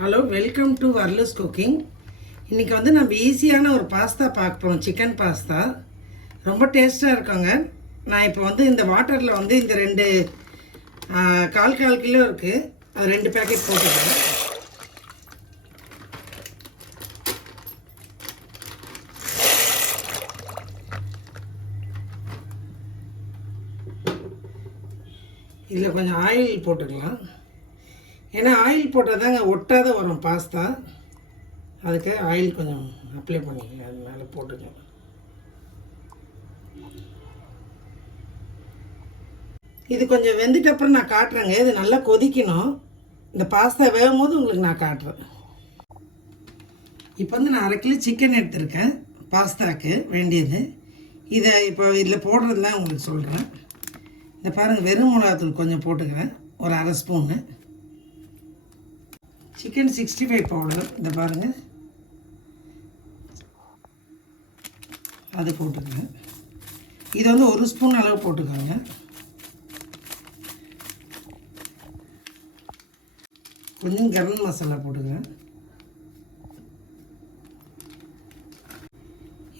Hello, welcome to வர்லஸ் cooking. இன்றைக்கி வந்து நம்ம ஈஸியான ஒரு பாஸ்தா பார்ப்போம். சிக்கன் பாஸ்தா ரொம்ப டேஸ்ட்டாக இருக்குங்க. நான் இப்போ வந்து இந்த வாட்டரில் வந்து இந்த ரெண்டு கால் கிலோ இருக்குது, அது 2 பேக்கெட் போட்டுக்கிறேன். இதில் கொஞ்சம் ஆயில் போட்டுக்கலாம். ஏன்னா ஆயில் போட்டால் தாங்க ஒட்டாத வரும் பாஸ்தா. அதுக்கு ஆயில் கொஞ்சம் அப்ளை பண்ணிக்கலாம், அது மேலே போட்டுக்கலாம். இது கொஞ்சம் வெந்துட்டப்புறம் நான் காட்டுறேங்க. இது நல்லா கொதிக்கணும். இந்த பாஸ்தா வேகும் போது உங்களுக்கு நான் காட்டுறேன். இப்போ வந்து நான் 1/2 கிலோ சிக்கன் எடுத்திருக்கேன் பாஸ்தாவுக்கு வேண்டியது. இதை இப்போ இதில் போடுறதுலாம் உங்களுக்கு சொல்கிறேன். இந்த பாருங்கள், வெறும் மிளகாத்தூள் கொஞ்சம் போட்டுக்கிறேன், ஒரு 1/2 ஸ்பூனு. சிக்கன் 65 பவுடர் இந்த பாருங்கள், அது போட்டுக்கிறேன். இது வந்து 1 ஸ்பூன் அளவு போட்டுக்கோங்க. கொஞ்சம் கரம் மசாலா போட்டுக்கிறேன்.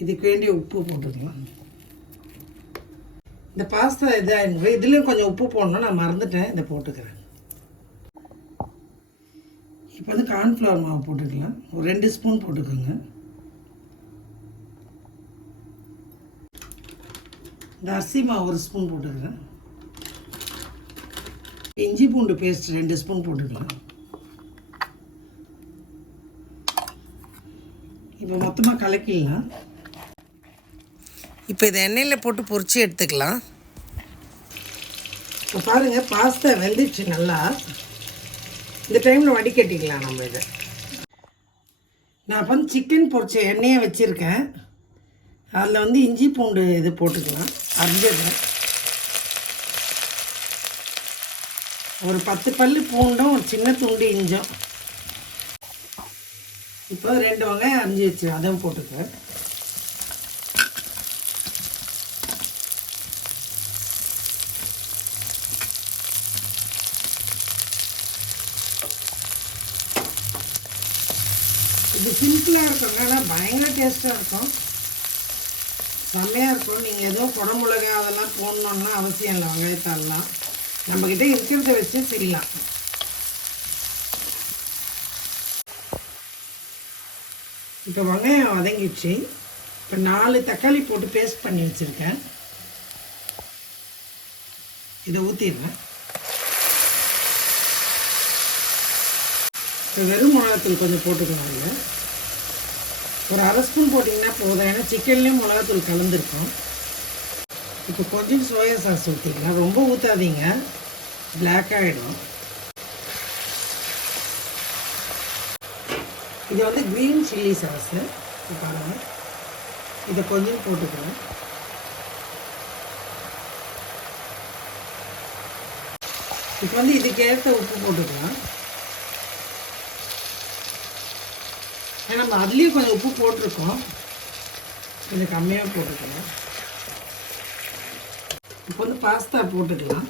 இதுக்கு வேண்டிய உப்பு போட்டுக்கலாம். இந்த பாஸ்தா இதாக இதுலேயும் கொஞ்சம் உப்பு போடணும், நான் மறந்துட்டேன், இதை போட்டுக்கிறேன். இப்போ வந்து கார்ன்ஃப்ளவர் மாவு போட்டுக்கலாம், ஒரு 2 ஸ்பூன் போட்டுக்கோங்க. இந்த அரிசி மாவு 1 ஸ்பூன் போட்டுக்கிறேன். இஞ்சி பூண்டு பேஸ்ட் 2 ஸ்பூன் போட்டுக்கலாம். இப்போ மொத்தமாக கலக்கிடலாம். இப்போ இதை எண்ணெயில் போட்டு பொரிச்சு எடுத்துக்கலாம். இப்போ பாருங்கள், பாஸ்தா வெந்துடுச்சு நல்லா. இந்த டைமில் வடிகட்டிக்கலாம் நம்ம இதை. நான் இப்போ வந்து சிக்கன் பொரிச்ச எண்ணெயை வச்சுருக்கேன். அதில் வந்து இஞ்சி பூண்டு இது போட்டுக்கலாம், அரிஞ்சிடுறேன். ஒரு 10 பல்லு பூண்டும் ஒரு சின்ன துண்டு இஞ்சும். இப்போ 2 வெங்காயம் அரிஞ்சு வச்சு அதையும் போட்டுக்குவேன். இது சிம்பிளாக இருக்குங்க, ஆனால் பயங்கர டேஸ்ட்டாக இருக்கும், செம்மையாக இருக்கும். நீங்கள் எதுவும் குடமிளகா அதெல்லாம் போடணுன்னா அவசியம் இல்லை. வெங்காயத்தாலாம் நம்மக்கிட்ட இருக்கிறத வச்சு செய்யலாம். இப்போ வெங்காயம் வதங்கிடுச்சு. இப்போ 4 தக்காளி போட்டு பேஸ்ட் பண்ணி வச்சுருக்கேன். இதை ஊற்றிடுறேன். இப்போ வெறும் மிளகாத்தூள் கொஞ்சம் போட்டுக்கணும். அதில் ஒரு 1/2 ஸ்பூன் போட்டிங்கன்னா போதும், ஏன்னா சிக்கன்லேயும் மிளகாத்தூள் கலந்துருக்கும். இப்போ கொஞ்சம் சோயா சாஸ் ஊற்றிக்கலாம், ரொம்ப ஊற்றாதீங்க, பிளாக் ஆகிடும். இது வந்து க்ரீன் சில்லி சாஸு பாருங்கள், இதை கொஞ்சம் போட்டுக்கிறேன். இப்போ வந்து இதுக்கேற்ற உப்பு போட்டுக்கலாம். ஏன்னா நம்ம அதுலேயும் கொஞ்சம் உப்பு போட்டிருக்கோம், கொஞ்சம் கம்மியாக போட்டுக்கலாம். இப்போ வந்து பாஸ்தா போட்டுக்கலாம்.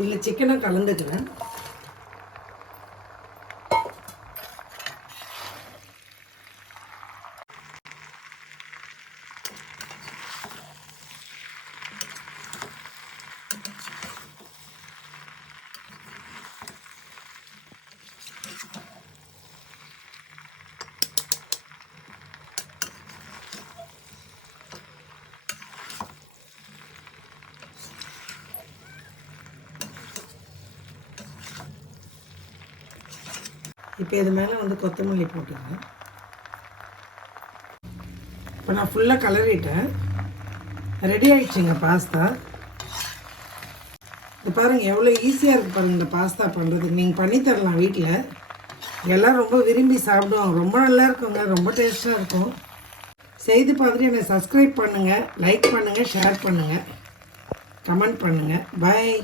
இதில் சிக்கனை கலந்துக்கிறேன். இப்போ இது மேலே வந்து கொத்தமல்லி போட்டுக்கிறேன். இப்போ நான் ஃபுல்லாக கலரிட்டேன், ரெடி ஆகிடுச்சிங்க பாஸ்தா. இது பாருங்கள் எவ்வளோ ஈஸியாக இருக்குது பாருங்கள் இந்த பாஸ்தா பண்ணுறதுக்கு. நீங்கள் பண்ணித்தரலாம் வீட்டில், எல்லாம் ரொம்ப விரும்பி சாப்பிடுவாங்க. ரொம்ப நல்லா இருக்குங்க, ரொம்ப டேஸ்ட்டாக இருக்கும். செய்து பார்த்துட்டு என்னை சப்ஸ்கிரைப் பண்ணுங்கள், லைக் பண்ணுங்கள், ஷேர் பண்ணுங்கள், கமெண்ட் பண்ணுங்கள். பாய்.